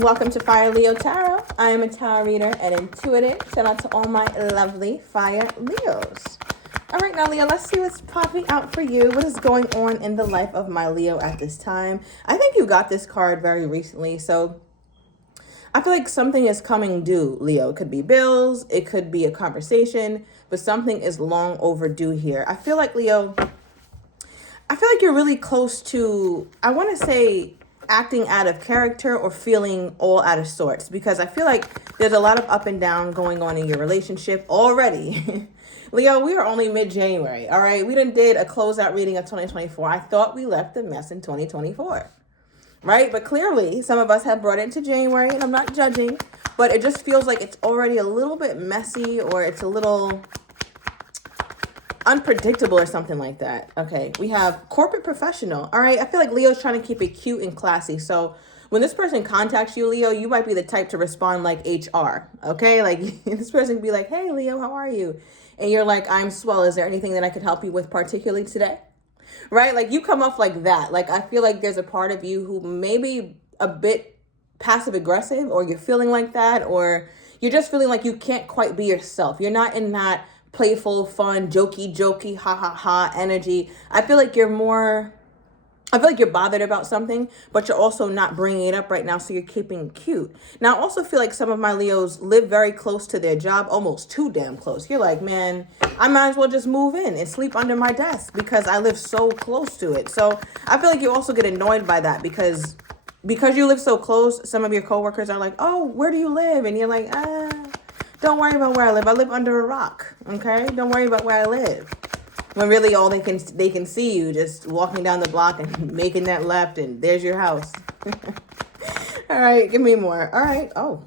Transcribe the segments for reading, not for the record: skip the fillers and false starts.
Welcome to Fire Leo Tarot. I am a tarot reader and intuitive. Shout out to all my lovely Fire Leos. All right, now, Leo, let's see what's popping out for you. What is going on in the life of my Leo at this time? I think you got this card very recently, so I feel like something is coming due, Leo. It could be bills, it could be a conversation, but something is long overdue here. I feel like, Leo, you're really close to, I want to say, acting out of character or feeling all out of sorts, because I feel like there's a lot of up and down going on in your relationship already. Leo, we are only mid-January, all right? We did a closeout reading of 2024. I thought we left the mess in 2024, right? But clearly, some of us have brought it into January, and I'm not judging, but it just feels like it's already a little bit messy, or it's a little unpredictable or something like that. Okay, we have corporate professional. All right, I feel like Leo's trying to keep it cute and classy. So when this person contacts you, Leo, you might be the type to respond like HR. Okay, like this person can be like, hey, Leo, how are you? And you're like, I'm swell. Is there anything that I could help you with particularly today? Right? Like you come off like that. Like I feel like there's a part of you who maybe a bit passive aggressive, or you're feeling like that, or you're just feeling like you can't quite be yourself. You're not in that playful, fun, jokey, ha ha ha energy. I feel like you're bothered about something, but you're also not bringing it up right now, so you're keeping it cute. Now, I also feel like some of my Leos live very close to their job, almost too damn close. You're like, man, I might as well just move in and sleep under my desk because I live so close to it. So I feel like you also get annoyed by that because you live so close. Some of your coworkers are like, oh, where do you live? And you're like, don't worry about where I live. I live under a rock, okay? Don't worry about where I live. When really all they can see you just walking down the block and making that left, and there's your house. All right, give me more. All right. Oh,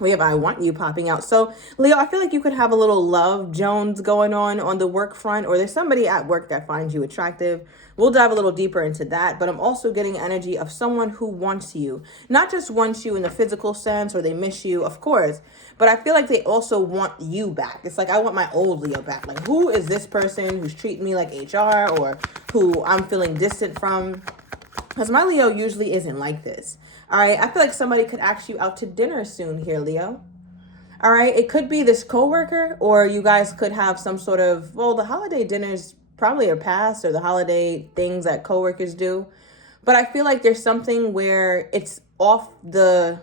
we have I Want You popping out. So, Leo, I feel like you could have a little love Jones going on the work front, or there's somebody at work that finds you attractive. We'll dive a little deeper into that, but I'm also getting energy of someone who wants you. Not just wants you in the physical sense, or they miss you, of course, but I feel like they also want you back. It's like, I want my old Leo back. Like, who is this person who's treating me like HR, or who I'm feeling distant from? Because my Leo usually isn't like this. All right, I feel like somebody could ask you out to dinner soon here, Leo. All right, it could be this coworker, or you guys could have some sort of, well, the holiday dinners probably are past, or the holiday things that coworkers do. But I feel like there's something where it's off the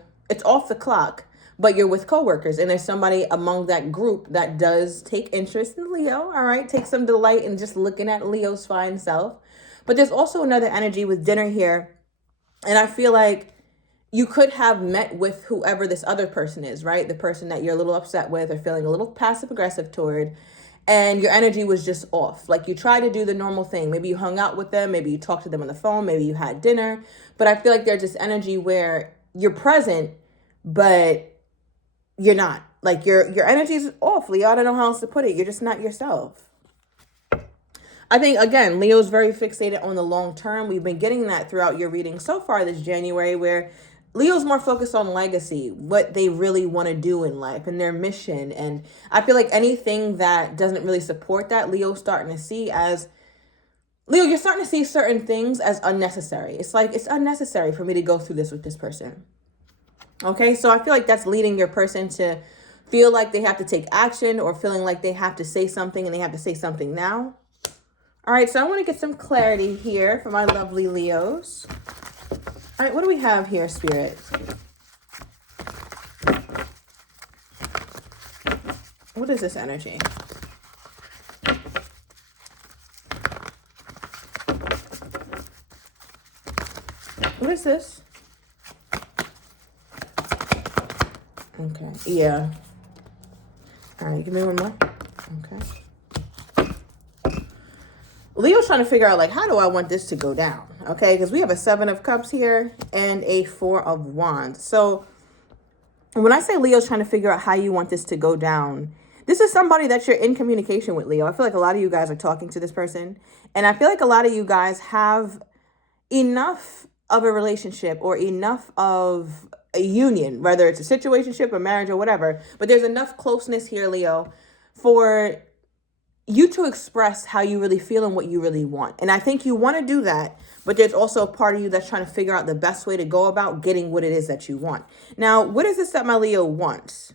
clock, but you're with coworkers, and there's somebody among that group that does take interest in Leo. All right, take some delight in just looking at Leo's fine self. But there's also another energy with dinner here, and I feel like you could have met with whoever this other person is, right? The person that you're a little upset with or feeling a little passive aggressive toward, and your energy was just off. Like you tried to do the normal thing. Maybe you hung out with them, maybe you talked to them on the phone, maybe you had dinner. But I feel like there's this energy where you're present, but you're not. Like your energy is off, Leo. I don't know how else to put it. You're just not yourself. I think, again, Leo's very fixated on the long term. We've been getting that throughout your reading so far this January, where Leo's more focused on legacy, what they really want to do in life and their mission. And I feel like anything that doesn't really support that, Leo's starting to see as, Leo, you're starting to see certain things as unnecessary. It's like, it's unnecessary for me to go through this with this person. Okay, so I feel like that's leading your person to feel like they have to take action, or feeling like they have to say something, and they have to say something now. All right, so I want to get some clarity here for my lovely Leos. All right, what do we have here, Spirit? What is this energy? What is this? Okay, yeah. All right, give me one more. Okay. Leo's trying to figure out, like, how do I want this to go down? Okay, because we have a 7 of Cups here and a 4 of Wands. So when I say Leo's trying to figure out how you want this to go down, this is somebody that you're in communication with, Leo. I feel like a lot of you guys are talking to this person. And I feel like a lot of you guys have enough of a relationship, or enough of a union, whether it's a situationship or marriage or whatever. But there's enough closeness here, Leo, for you to express how you really feel and what you really want. And I think you want to do that, but there's also a part of you that's trying to figure out the best way to go about getting what it is that you want. Now, what is this that my Leo wants?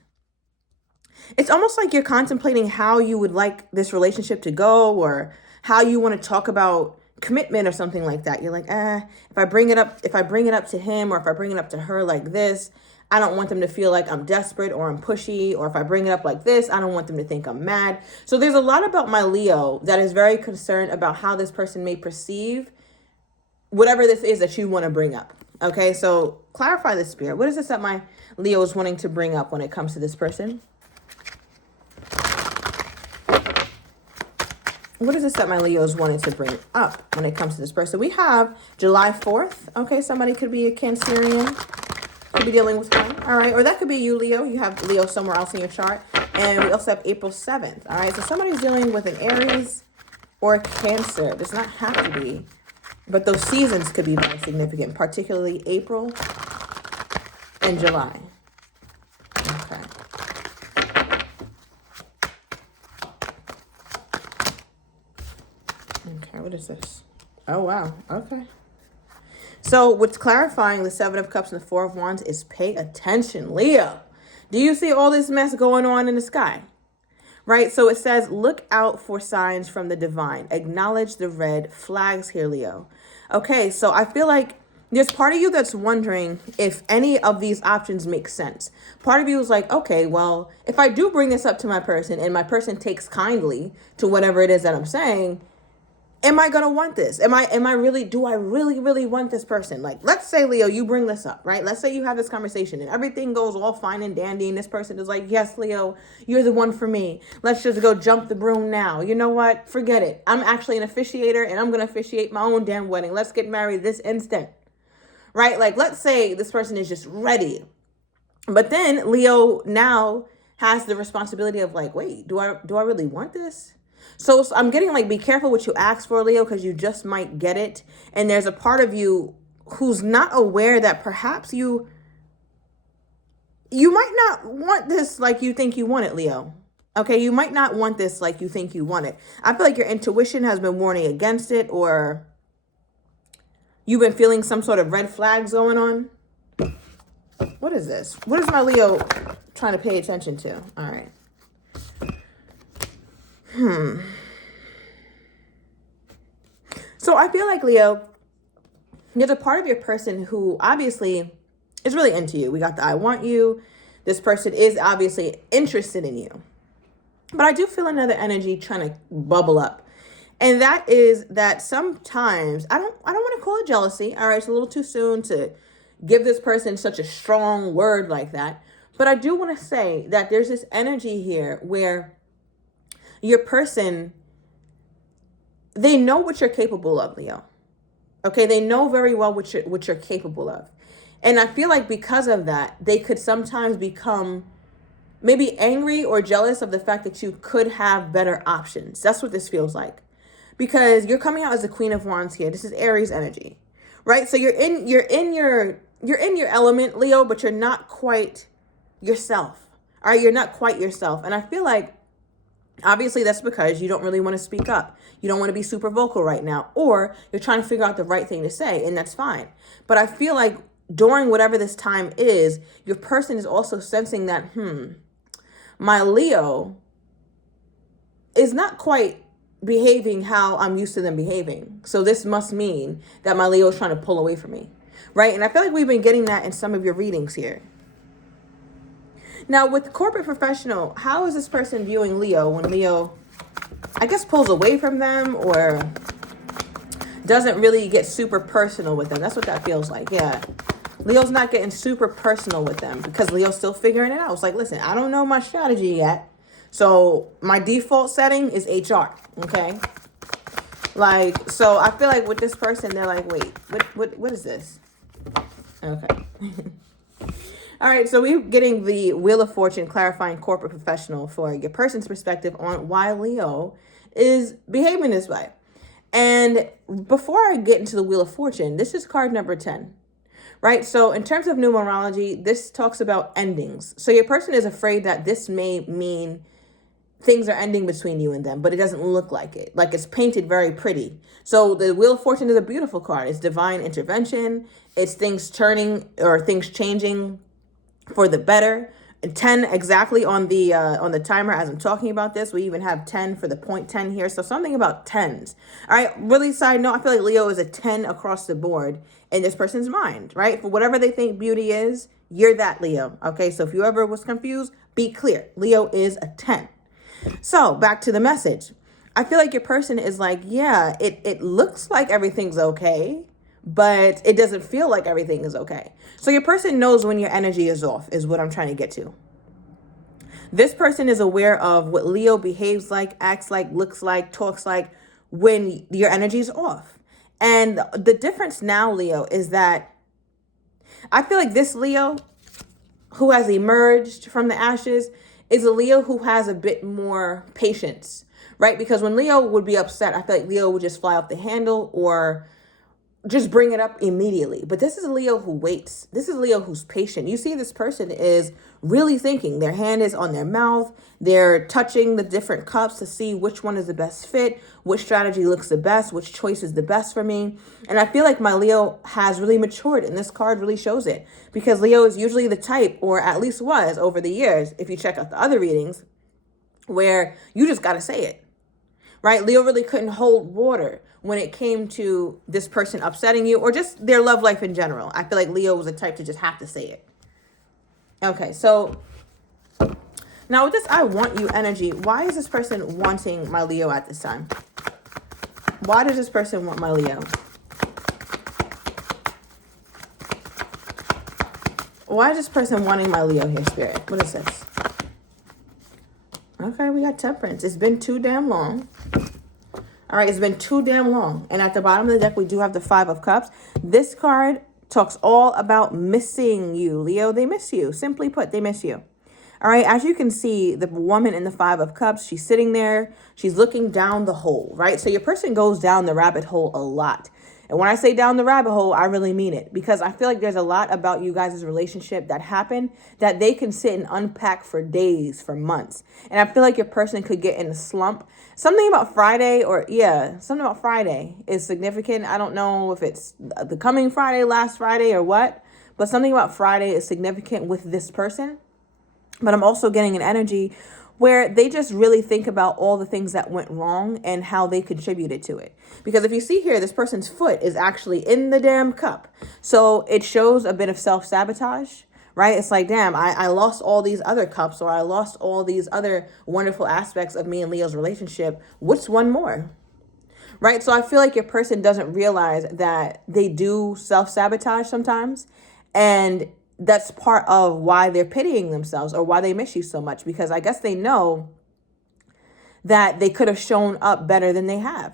It's almost like you're contemplating how you would like this relationship to go, or how you want to talk about commitment or something like that. You're like, if I bring it up to him, or if I bring it up to her like this, I don't want them to feel like I'm desperate or I'm pushy. Or if I bring it up like this, I don't want them to think I'm mad. So there's a lot about my Leo that is very concerned about how this person may perceive whatever this is that you want to bring up. Okay, so clarify the spirit. What is this that my Leo is wanting to bring up when it comes to this person? What is this that my Leo is wanting to bring up when it comes to this person? We have July 4th. Okay, somebody could be a Cancerian. Could be dealing with one. All right, or that could be you, Leo. You have Leo somewhere else in your chart. And we also have April 7th. All right, so somebody's dealing with an Aries or a Cancer. It does not have to be. But those seasons could be very significant, particularly April and July. Okay. Okay, what is this? Oh, wow. Okay. So what's clarifying the Seven of Cups and the Four of Wands is pay attention, Leo. Do you see all this mess going on in the sky? Right? So it says, look out for signs from the divine. Acknowledge the red flags here, Leo. Okay, so I feel like there's part of you that's wondering if any of these options make sense. Part of you is like, okay, well, if I do bring this up to my person and my person takes kindly to whatever it is that I'm saying, am I going to want this? Do I really want this person? Like, let's say, Leo, you bring this up, right? Let's say you have this conversation and everything goes all fine and dandy. And this person is like, yes, Leo, you're the one for me. Let's just go jump the broom now. You know what? Forget it. I'm actually an officiator and I'm going to officiate my own damn wedding. Let's get married this instant, right? Like, let's say this person is just ready. But then Leo now has the responsibility of like, wait, do I really want this? So I'm getting like, be careful what you ask for, Leo, because you just might get it. And there's a part of you who's not aware that perhaps you might not want this like you think you want it, Leo. Okay, you might not want this like you think you want it. I feel like your intuition has been warning against it, or you've been feeling some sort of red flags going on. What is this? What is my Leo trying to pay attention to? All right. So I feel like, Leo, there's a part of your person who obviously is really into you. We got the I want you. This person is obviously interested in you. But I do feel another energy trying to bubble up. And that is that sometimes, I don't want to call it jealousy. All right, it's a little too soon to give this person such a strong word like that. But I do want to say that there's this energy here where your person, they know what you're capable of, Leo. Okay, they know very well what you're capable of. And I feel like because of that, they could sometimes become maybe angry or jealous of the fact that you could have better options. That's what this feels like. Because you're coming out as the Queen of Wands here. This is Aries energy. Right? So you're in your element, Leo, but you're not quite yourself. All right, you're not quite yourself. And I feel like obviously that's because you don't really want to speak up. You don't want to be super vocal right now, or you're trying to figure out the right thing to say, and that's fine. But I feel like during whatever this time is, your person is also sensing that, my Leo is not quite behaving how I'm used to them behaving. So this must mean that my Leo is trying to pull away from me, right? And I feel like we've been getting that in some of your readings here. Now, with corporate professional, how is this person viewing Leo when Leo, I guess, pulls away from them or doesn't really get super personal with them? That's what that feels like. Yeah. Leo's not getting super personal with them because Leo's still figuring it out. It's like, listen, I don't know my strategy yet. So my default setting is HR. Okay. Like, so I feel like with this person, they're like, wait, what is this? Okay. All right, so we're getting the Wheel of Fortune clarifying corporate professional for your person's perspective on why Leo is behaving this way. And before I get into the Wheel of Fortune, this is card number 10, right? So in terms of numerology, this talks about endings. So your person is afraid that this may mean things are ending between you and them, but it doesn't look like it. Like it's painted very pretty. So the Wheel of Fortune is a beautiful card. It's divine intervention. It's things turning or things changing for the better. 10 exactly on the timer as I'm talking about this. We even have 10 for the point 10 here. So something about tens. All right. Really side note, I feel like Leo is a 10 across the board in this person's mind, right? For whatever they think beauty is, you're that Leo. Okay. So if you ever was confused, be clear. Leo is a 10. So back to the message. I feel like your person is like, yeah, it looks like everything's okay, but it doesn't feel like everything is okay. So your person knows when your energy is off, is what I'm trying to get to. This person is aware of what Leo behaves like, acts like, looks like, talks like when your energy is off. And the difference now, Leo, is that I feel like this Leo who has emerged from the ashes is a Leo who has a bit more patience, right? Because when Leo would be upset, I feel like Leo would just fly off the handle or just bring it up immediately. But this is a Leo who waits. This is a Leo who's patient. You see, this person is really thinking. Their hand is on their mouth. They're touching the different cups to see which one is the best fit, which strategy looks the best, which choice is the best for me. And I feel like my Leo has really matured, and this card really shows it. Because Leo is usually the type, or at least was over the years, if you check out the other readings, where you just got to say it. Right? Leo really couldn't hold water when it came to this person upsetting you or just their love life in general. I feel like Leo was the type to just have to say it. Okay, so now with this I want you energy, why is this person wanting my Leo at this time? Why does this person want my Leo? Why is this person wanting my Leo here, Spirit? What is this? Okay, we got Temperance. It's been too damn long. All right, it's been too damn long. And at the bottom of the deck, we do have the Five of Cups. This card talks all about missing you, Leo. They miss you. Simply put, they miss you. All right, as you can see, the woman in the Five of Cups, she's sitting there. She's looking down the hole, right? So your person goes down the rabbit hole a lot. And when I say down the rabbit hole, I really mean it, because I feel like there's a lot about you guys' relationship that happened that they can sit and unpack for days, for months. And I feel like your person could get in a slump. Something about Friday something about Friday is significant. I don't know if it's the coming Friday, last Friday, or what, but something about Friday is significant with this person. But I'm also getting an energy where they just really think about all the things that went wrong and how they contributed to it. Because if you see here, this person's foot is actually in the damn cup. So it shows a bit of self-sabotage, right? It's like, damn, I lost all these other cups, or I lost all these other wonderful aspects of me and Leo's relationship. What's one more? Right? So I feel like your person doesn't realize that they do self-sabotage sometimes. And that's part of why they're pitying themselves or why they miss you so much, because I guess they know that they could have shown up better than they have.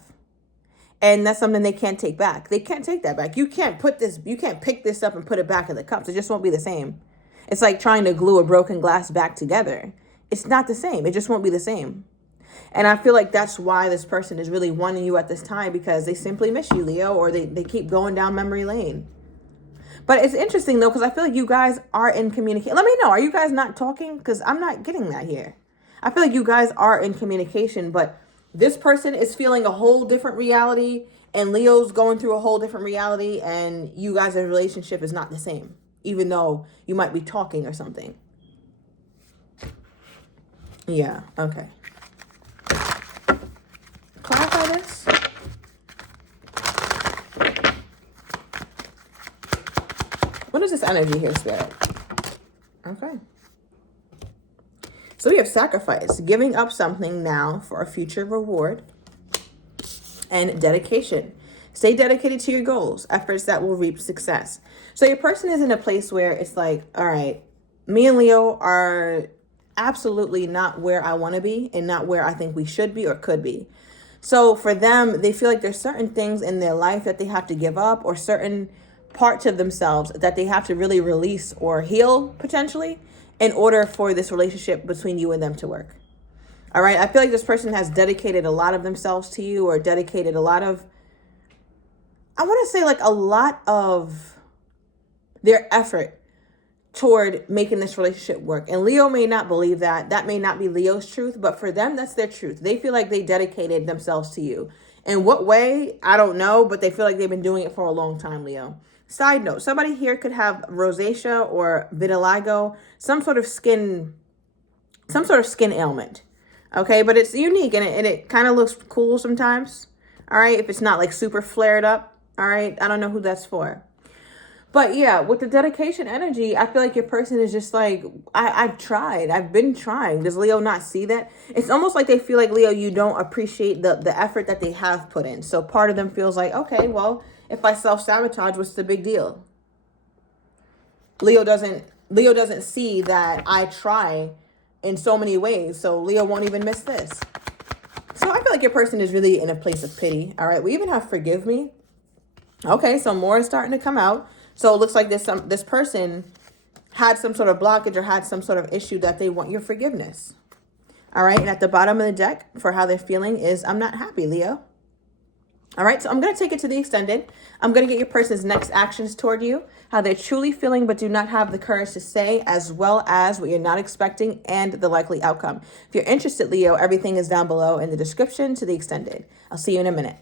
And that's something they can't take back. They can't take that back. You can't pick this up and put it back in the cups. It just won't be the same. It's like trying to glue a broken glass back together. It's not the same. It just won't be the same. And I feel like that's why this person is really wanting you at this time, because they simply miss you, Leo, or they keep going down memory lane. But it's interesting, though, because I feel like you guys are in communication. Let me know. Are you guys not talking? Because I'm not getting that here. I feel like you guys are in communication, but this person is feeling a whole different reality, and Leo's going through a whole different reality, and you guys' relationship is not the same, even though you might be talking or something. Yeah, okay. Clarify this. What is this energy here, Spirit? Okay. So we have sacrifice, giving up something now for a future reward, and dedication. Stay dedicated to your goals, efforts that will reap success. So your person is in a place where it's like, all right, me and Leo are absolutely not where I want to be and not where I think we should be or could be. So for them, they feel like there's certain things in their life that they have to give up, or certain parts of themselves that they have to really release or heal potentially in order for this relationship between you and them to work. All right. I feel like this person has dedicated a lot of themselves to you, or dedicated a lot of, I want to say like a lot of their effort toward making this relationship work. And Leo may not believe that. That may not be Leo's truth, but for them, that's their truth. They feel like they dedicated themselves to you. In what way? I don't know, but they feel like they've been doing it for a long time, Leo. Side note, somebody here could have rosacea or vitiligo, some sort of skin ailment. Okay, but it's unique and it kind of looks cool sometimes. All right, if it's not like super flared up. All right, I don't know who that's for. But yeah, with the dedication energy, I feel like your person is just like, I've tried. I've been trying. Does Leo not see that? It's almost like they feel like, Leo, you don't appreciate the effort that they have put in. So part of them feels like, okay, well, if I self-sabotage, what's the big deal? Leo doesn't see that I try in so many ways. So Leo won't even miss this. So I feel like your person is really in a place of pity. All right. We even have forgive me. Okay. So more is starting to come out. So it looks like this person had some sort of blockage or had some sort of issue that they want your forgiveness. All right. And at the bottom of the deck for how they're feeling is I'm not happy, Leo. All right. So I'm going to take it to the extended. I'm going to get your person's next actions toward you, how they're truly feeling, but do not have the courage to say, as well as what you're not expecting and the likely outcome. If you're interested, Leo, everything is down below in the description to the extended. I'll see you in a minute.